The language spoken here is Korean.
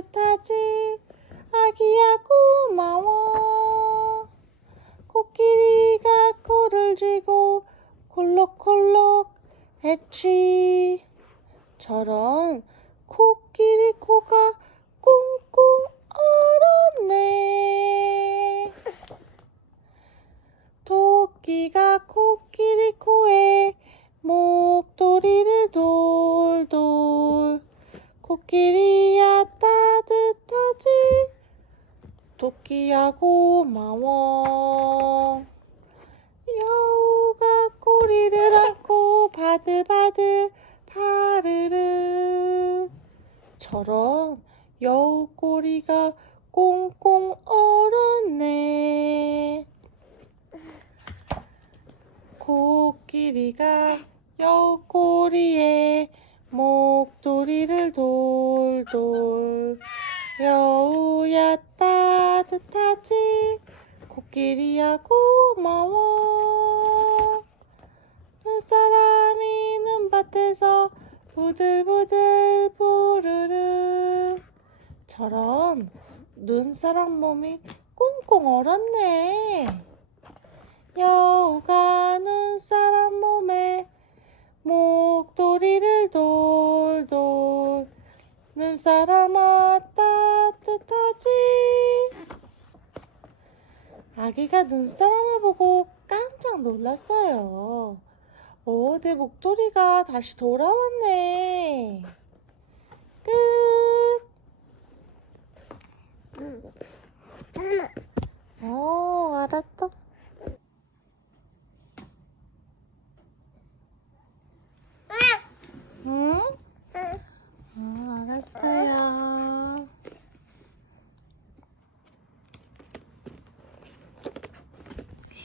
따뜻하지? 아기야 고마워. 코끼리가 코를 쥐고 콜록콜록 했지. 저런 코끼리 코가 꽁꽁 얼었네. 토끼가 코끼리 코에 목도리를 돌돌. 코끼리 토끼야 고마워 여우가 꼬리를 안고 바들바들 파르르. 처럼 여우 꼬리가 꽁꽁 얼었네. 코끼리가 여우 꼬리에 목도리를 돌돌. 여우야 따뜻하지? 코끼리야 고마워. 눈사람이 눈밭에서 부들부들 부르르. 저런 눈사람 몸이 꽁꽁 얼었네. 여우가 눈사람 몸에 목도리를 돌돌. 눈사람아 따 아기가 눈사람을 보고 깜짝 놀랐어요. 오, 내 목도리가 다시 돌아왔네. 끝. 어, 알았어.